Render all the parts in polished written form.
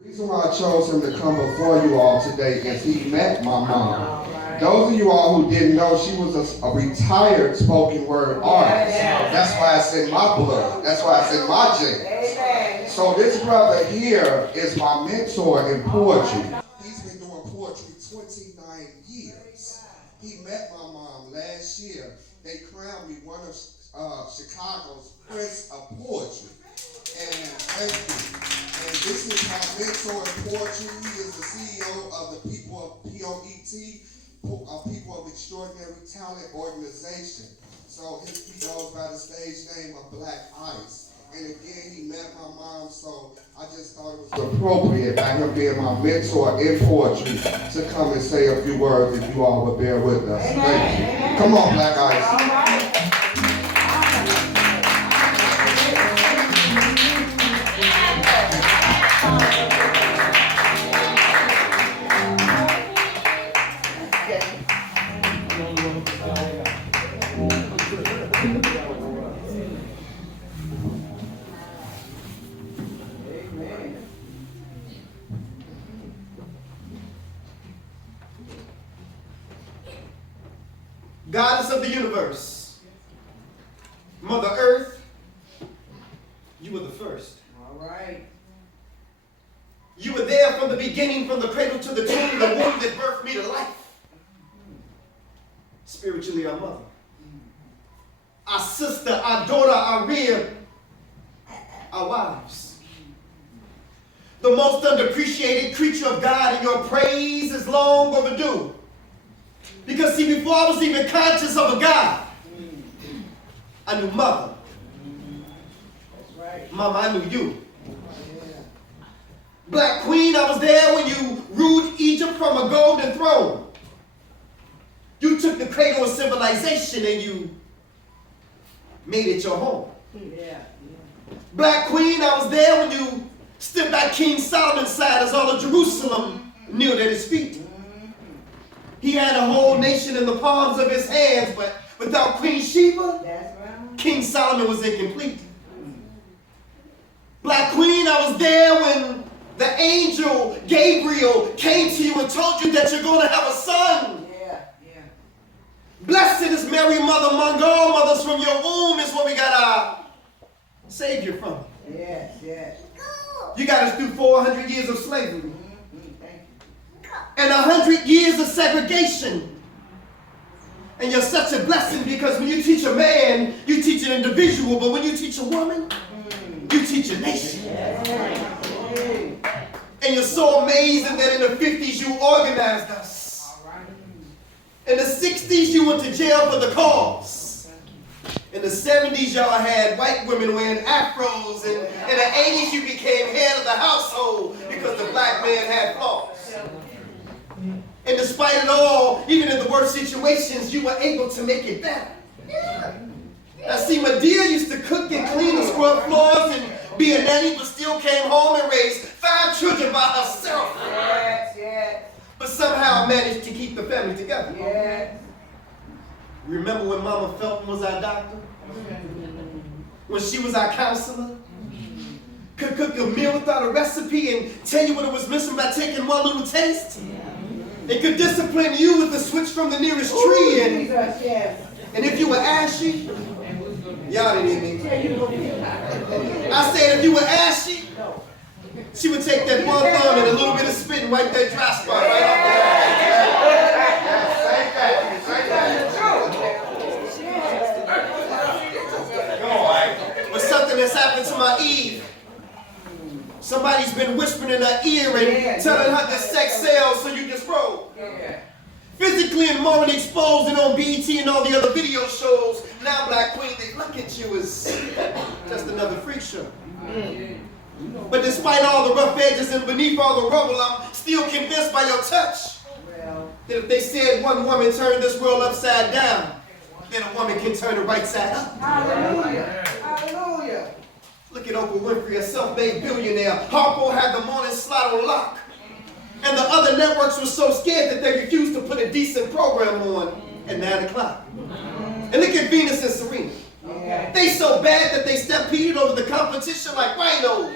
The reason why I chose him to come before you all today is he met my mom. Those of you all who didn't know, she was a retired spoken word artist. That's why it's in my blood. That's why it's in my genes. So this brother here is my mentor in poetry. He's been doing poetry 29 years. He met my mom last year. They crowned me one of Chicago's Prince of Poetry. And thank you. And this is my mentor in poetry. He is the CEO of the People of POET, People of Extraordinary Talent Organization. So he goes by the stage name of Blaq. And again, he met my mom, so I just thought it was appropriate by him being my mentor in poetry to come and say a few words if you all would bear with us. Thank you. Come on, Blaq. Goddess of the universe, Mother Earth, you were the first. All right. You were there from the beginning, from the cradle to the tomb, the womb that birthed me to life. Spiritually, our mother, our sister, our daughter, our rear, our wives. The most underappreciated creature of God, and your praise is long overdue. Because see, before I was even conscious of a God, I knew Mother. That's right. Mama, I knew you. Black Queen, I was there when you ruled Egypt from a golden throne. You took the cradle of civilization and you made it your home. Yeah. Black Queen, I was there when you stood by King Solomon's side as all of Jerusalem kneeled at his feet. He had a whole nation in the palms of his hands, but without Queen Sheba, That's right. King Solomon was incomplete. Black Queen, I was there when the angel Gabriel came to you and told you that you're going to have a son. Yeah. Blessed is Mary, mother among all mothers. From your womb is where we got our Savior from. Yes. You got us through 400 years of slavery. Thank you. And 100 years of segregation. And you're such a blessing because when you teach a man, you teach an individual, but when you teach a woman, you teach a nation. And you're so amazing that in the 50s you organized us. In the 60s you went to jail for the cause. In the 70s y'all had white women wearing afros, and in the 80s you became head of the household because the black man had flaws. And despite it all, even in the worst situations, you were able to make it better. Now see, Medea used to cook and clean and scrub floors and be a nanny, but still came home and raised 5 children by herself. Yes. But somehow managed to keep the family together. Yes. Remember when Mama Felton was our doctor? When she was our counselor? Could cook a meal without a recipe and tell you what it was missing by taking one little taste? It could discipline you with a switch from the nearest tree. And Jesus, yes. if you were ashy, y'all didn't hear me. I said if you were ashy, she would take that one thumb and a little bit of spit and wipe that dry spot right off there. But something that's happened to my Eve. Somebody's been whispering in her ear and telling her that sex sells, so you disrobe. Physically and morally exposed and on BET and all the other video shows. Now, Black Queen, they look at you as just another freak show. But despite all the rough edges and beneath all the rubble, I'm still convinced by your touch that if they said one woman turned this world upside down, then a woman can turn it right side up. Hallelujah. Look at Oprah Winfrey, a self-made billionaire. Harpo had the morning slot on lock. And the other networks were so scared that they refused to put a decent program on at 9 o'clock. And look at Venus and Serena. They so bad that they stampeded over the competition like rhinos.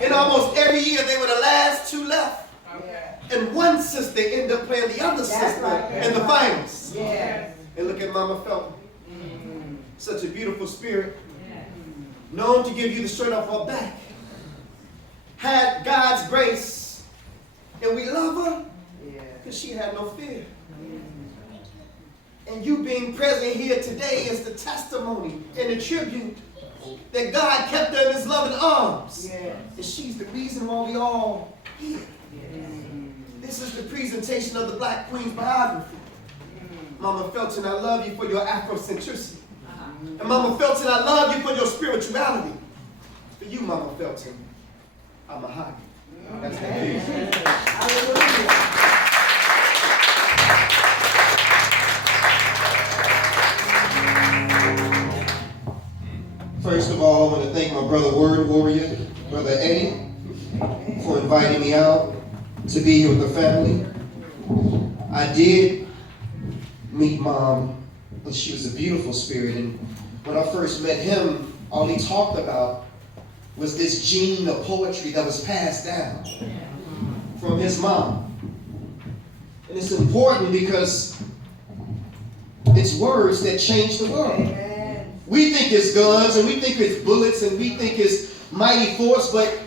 And almost every year they were the last two left. Yeah. And one sister ended up playing the other sister in the finals. Yes. And look at Mama Felton. Such a beautiful spirit. Known to give you the shirt off her back. Had God's grace. And we love her because she had no fear. And you being present here today is the testimony and the tribute that God kept her in his loving arms. And she's the reason why we all here. This is the presentation of the Black Queen's biography. Mama Felton, I love you for your Afrocentricity. And Mama Felton, I love you for your spirituality. For you, Mama Felton, I'm a hobby. That's the case. Hallelujah. First of all, I want to thank my brother Word Warrior, Brother Eddie, for inviting me out to be here with the family. I did meet Mom, but she was a beautiful spirit. And when I first met him, all he talked about was this gene of poetry that was passed down from his mom. And it's important because it's words that change the world. We think it's guns and we think it's bullets and we think it's mighty force, but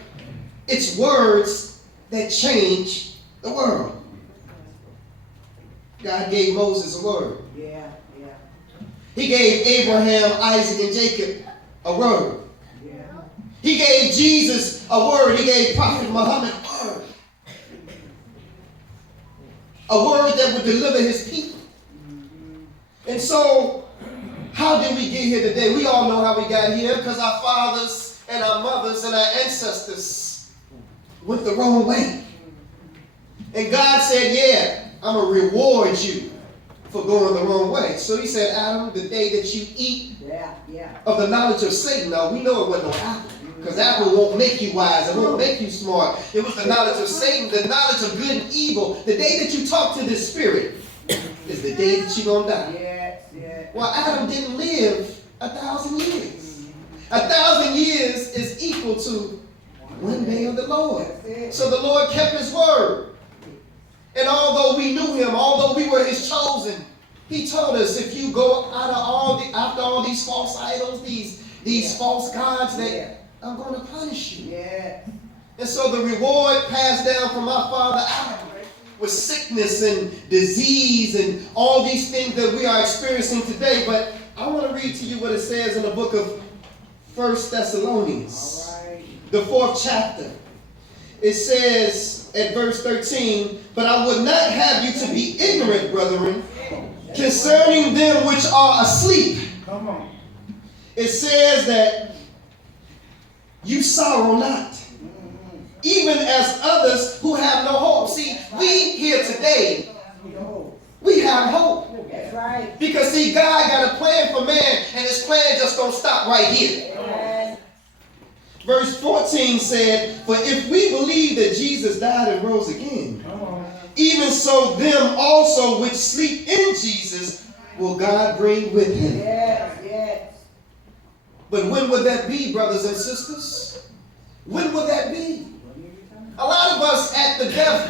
it's words that change the world. God gave Moses a word. He gave Abraham, Isaac, and Jacob a word. He gave Jesus a word. He gave Prophet Muhammad a word. A word that would deliver his people. And so, how did we get here today? We all know how we got here because our fathers and our mothers and our ancestors went the wrong way. And God said, yeah, I'm going to reward you for going the wrong way. So he said, Adam, the day that you eat of the knowledge of Satan. Now, we know it wasn't no apple because apple won't make you wise. It won't make you smart. It was the knowledge of Satan, the knowledge of good and evil. The day that you talk to this spirit is the day that you're going to die. Well, Adam didn't live 1,000 years. 1,000 years is equal to one day of the Lord. So the Lord kept his word. And although we knew him, although we were his chosen, he told us if you go after all these false idols, these false gods, that I'm going to punish you. And so the reward passed down from our father Adam was sickness and disease and all these things that we are experiencing today. But I want to read to you what it says in the book of 1 Thessalonians, the 4th chapter. It says at verse 13, but I would not have you to be ignorant, brethren, concerning them which are asleep. It says that you sorrow not, even as others who have no hope. See, we here today, we have hope. That's right. Because see, God got a plan for man, and his plan just don't stop right here. Verse 14 said, for if we believe that Jesus died and rose again, even so them also which sleep in Jesus will God bring with him. But when would that be, brothers and sisters? When would that be? A lot of us at the death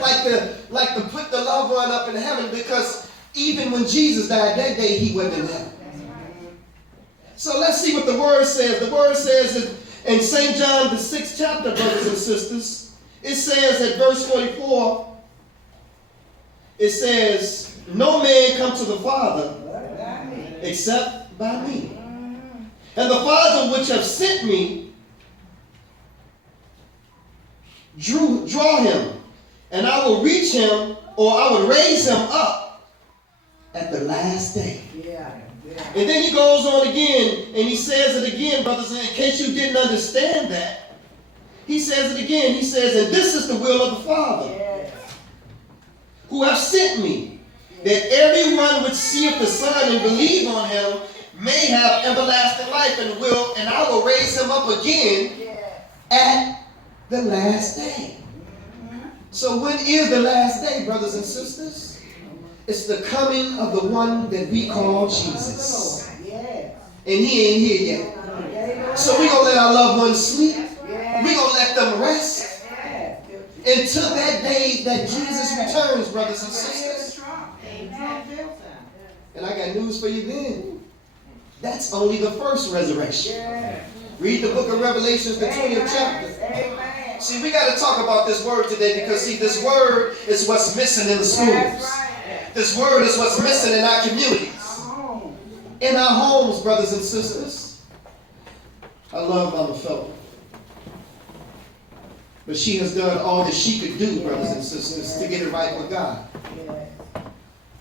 like to put the loved one up in heaven because even when Jesus died that day, he wasn't in heaven. So let's see what the word says. The word says in St. John, the 6th chapter, brothers and sisters, it says at verse 44, it says, no man come to the Father except by me. And the Father which have sent me draw him, and I will reach him, or I will raise him up at the last day. And then he goes on again, and he says it again, brothers, in case you didn't understand that. He says it again. He says, and this is the will of the Father, who have sent me, that everyone which seeth the Son and believe on him may have everlasting life, and I will raise him up again at the last day. So when is the last day, brothers and sisters? It's the coming of the one that we call Jesus. And he ain't here yet. So we're going to let our loved ones sleep. We're going to let them rest until that day that Jesus returns, brothers and sisters. And I got news for you then. That's only the first resurrection. Read the book of Revelations, the 20th chapter. See, we got to talk about this word today because, see, this word is what's missing in the schools. This word is what's missing in our communities. In our homes, brothers and sisters. I love Mama Felton. But she has done all that she could do, brothers and sisters, to get it right with God.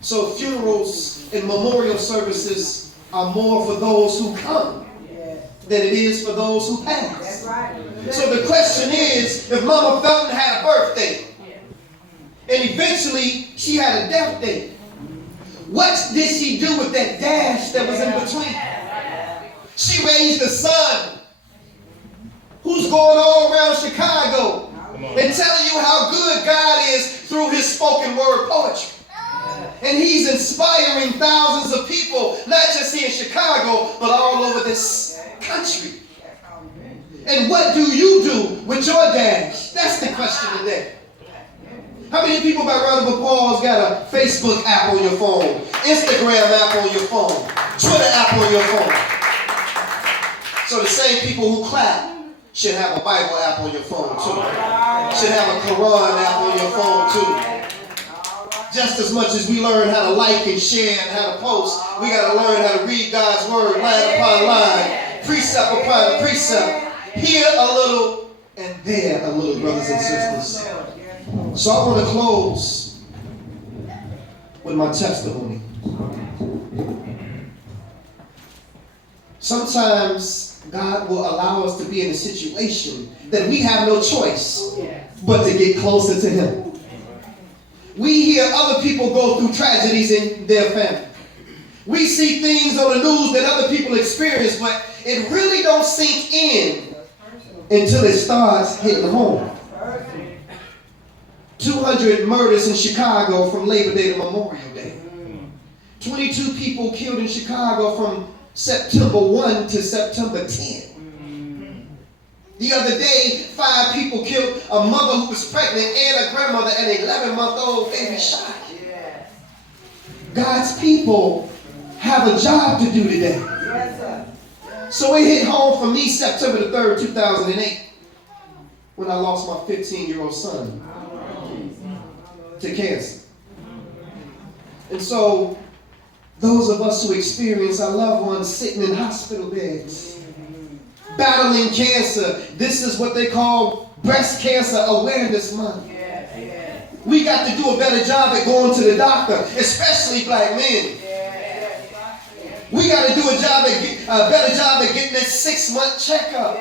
So funerals and memorial services are more for those who come than it is for those who pass. So the question is, if Mama Felton had a birthday, and eventually she had a death date, what did she do with that dash that was in between? She raised a son who's going all around Chicago and telling you how good God is through his spoken word poetry. And he's inspiring thousands of people, not just here in Chicago, but all over this country. And what do you do with your dash? That's the question today. How many people, by round of applause, got a Facebook app on your phone, Instagram app on your phone, Twitter app on your phone? So the same people who clap should have a Bible app on your phone too. Should have a Quran app on your phone too. Just as much as we learn how to like and share and how to post, we got to learn how to read God's word line upon line, precept upon precept, here a little and there a little, brothers and sisters. So I want to close with my testimony. Sometimes God will allow us to be in a situation that we have no choice but to get closer to Him. We hear other people go through tragedies in their family. We see things on the news that other people experience, but it really don't sink in until it starts hitting home. 200 murders in Chicago from Labor Day to Memorial Day. 22 people killed in Chicago from September 1 to September 10. The other day, 5 people killed a mother who was pregnant and a grandmother and an 11-month-old baby shot. God's people have a job to do today. So it hit home for me September the 3rd, 2008, when I lost my 15-year-old son to cancer. And so those of us who experience our loved ones sitting in hospital beds, battling cancer, this is what they call Breast Cancer Awareness Month. We got to do a better job at going to the doctor, especially black men. We got to do a better job at getting that 6-month checkup.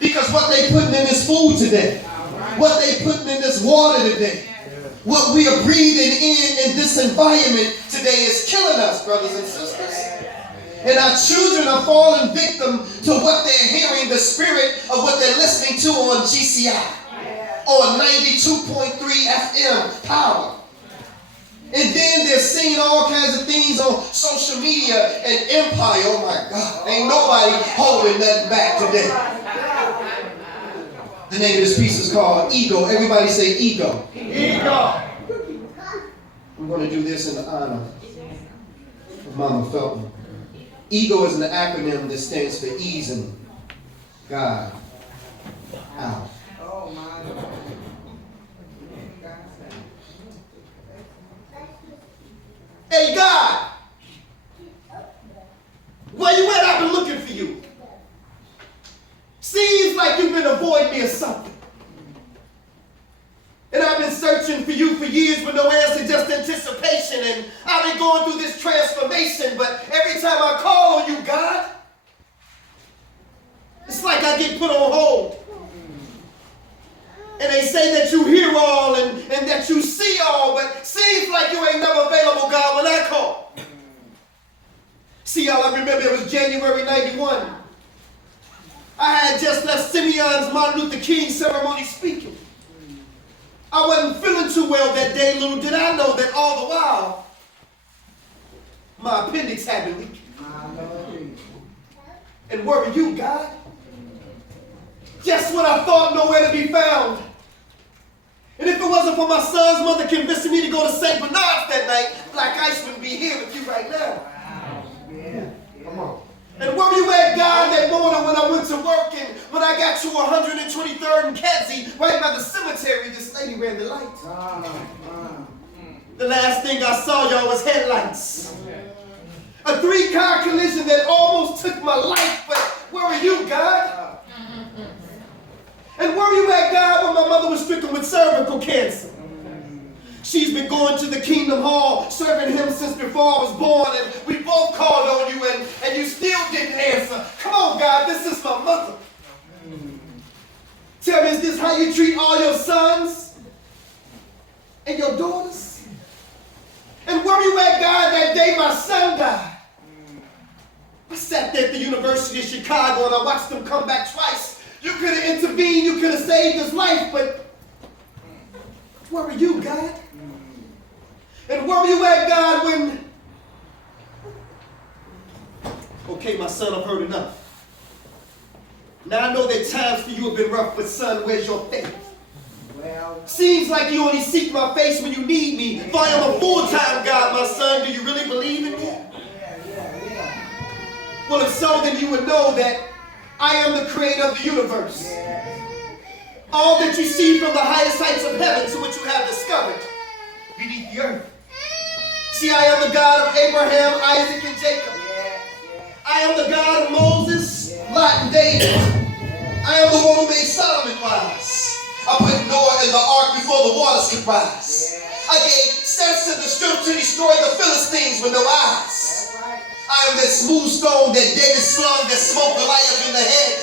Because what they putting in this food today, what they putting in this water today, what we are breathing in this environment today is killing us, brothers and sisters. And our children are falling victim to what they're hearing, the spirit of what they're listening to on GCI or 92.3 FM power. And then they're seeing all kinds of things on social media and Empire. Oh my God, ain't nobody holding nothing back today. The name of this piece is called Ego. Everybody say ego. Ego. I'm going to do this in honor of Mama Felton. Ego is an acronym that stands for easing God out. Oh my God. Hey God, where you at? I've been looking for you. Seems like you've been avoiding me or something. And I've been searching for you for years with no answer, just anticipation. And I've been going through this transformation, but every time I call on you, God, it's like I get put on hold. And they say that you hear all and that you see all, but seems like you ain't never available, God, when I call. See, y'all, I remember it was January 91. I had just left Simeon's Martin Luther King ceremony speaking. I wasn't feeling too well that day. Little did I know that all the while, my appendix had been leaking. And where were you, God? Just when I thought nowhere to be found. And if it wasn't for my son's mother convincing me to go to St. Bernard's that night, Blaq Ice wouldn't be here with you right now. Wow. Yeah. Come on. And where you at, God, that morning when I went to work and when I got to 123rd and Kedzie, right by the cemetery, this lady ran the light. The last thing I saw, y'all, was headlights. A 3-car collision that almost took my life, but where are you, God? And where you at, God, when my mother was stricken with cervical cancer? She's been going to the Kingdom Hall, serving him since before I was born, and we both called on you, and you still didn't answer. Come on, God, this is my mother. Tell me, is this how you treat all your sons and your daughters? And where you at, God, that day my son died? I sat there at the University of Chicago and I watched him come back twice. You could have intervened, you could have saved his life, but where are you, God? And where were you at, God, when... Okay, my son, I've heard enough. Now I know that times for you have been rough, but son, where's your faith? Well, Seems like you only seek my face when you need me. For I am a full-time God, my son. Do you really believe in me? yeah. Well, if so, then you would know that I am the creator of the universe. All that you see from the highest heights of heaven to what you have discovered beneath the earth. See, I am the God of Abraham, Isaac, and Jacob. I am the God of Moses, Lot, and David. I am the one who made Solomon wise. I put Noah in the ark before the waters could rise. I gave Samson the strength to destroy the Philistines with no eyes. I am that smooth stone that David slung that smote Goliath in the head.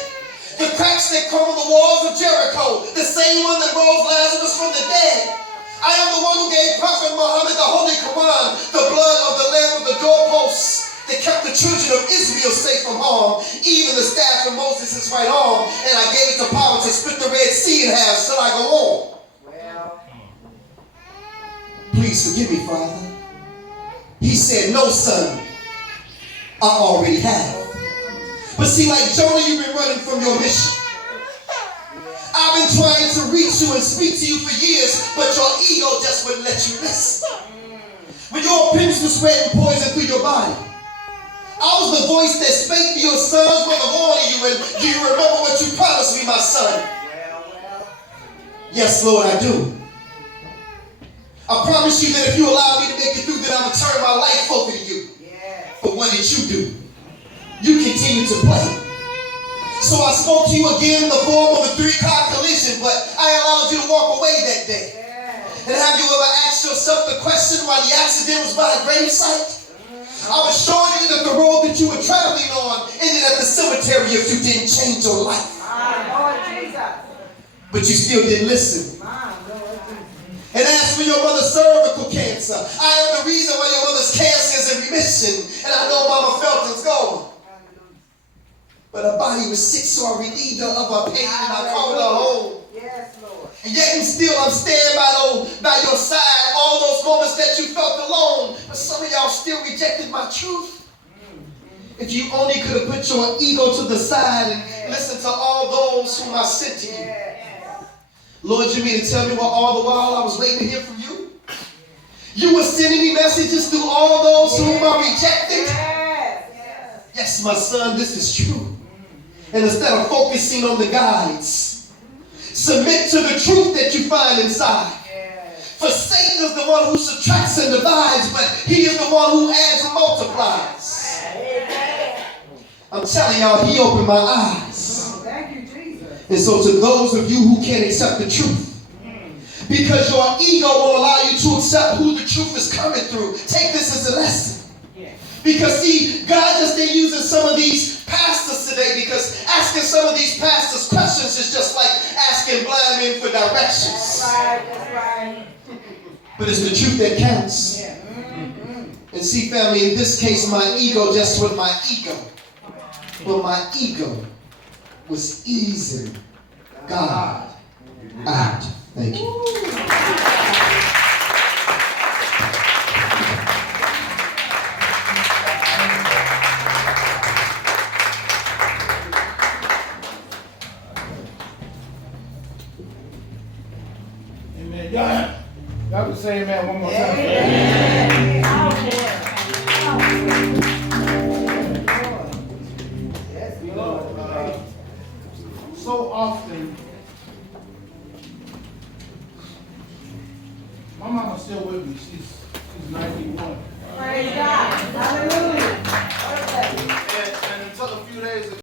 The cracks that crumble the walls of Jericho, the same one that rose Lazarus from the dead. I am the one who gave Prophet Muhammad the Holy Quran, the blood of the lamb of the doorposts that kept the children of Israel safe from harm, even the staff of Moses' right arm, and I gave it the power to split the Red Sea in half. Shall I go on? Well, Please forgive me, Father. He said, no, son, I already have. But see, like Jonah, you've been running from your mission. I've been trying to reach you and speak to you for years, but your ego just wouldn't let you listen. When your opinions were spreading poison through your body, I was the voice that spake to your sons, brother, warning you, and do you remember what you promised me, my son? Yes, Lord, I do. I promise you that if you allow me to make it through, then I'm going to turn my life over to you. But what did you do? You continued to play. So I spoke to you again in the form of a 3-car collision, but I allowed you to walk away that day. And have you ever asked yourself the question why the accident was by a gravesite? I was showing you that the road that you were traveling on ended at the cemetery if you didn't change your life. But you still didn't listen. And as for your mother's cervical cancer, I am the reason why your mother's cancer is in remission. And I know Mama Felton's gone. But her body was sick, so I relieved her of her pain and I called her home. yes, Lord. And yet and still I'm standing by your side all those moments that you felt alone. But some of y'all still rejected my truth. If you only could have put your ego to the side and listened to all those whom I sent to you. Lord, you mean to tell me what all the while I was waiting to hear from you? You were sending me messages through all those whom I rejected? Yes, my son, this is true. And instead of focusing on the guides, submit to the truth that you find inside. For Satan is the one who subtracts and divides, but he is the one who adds and multiplies. I'm telling y'all, he opened my eyes. Thank you, Jesus. And so to those of you who can't accept the truth, because your ego won't allow you to accept who the truth is coming through, take this as a lesson. Because see, God just ain't using some of these pastors today, because asking some of these pastors questions is just like asking blind men for directions. That's right. But it's the truth that counts. And see, family, in this case, my ego just was my ego. But my ego was easing God out. Thank you. Amen. Y'all can say amen one more time. You know, so often, my mama's still with me. She's 91. Praise God. Hallelujah.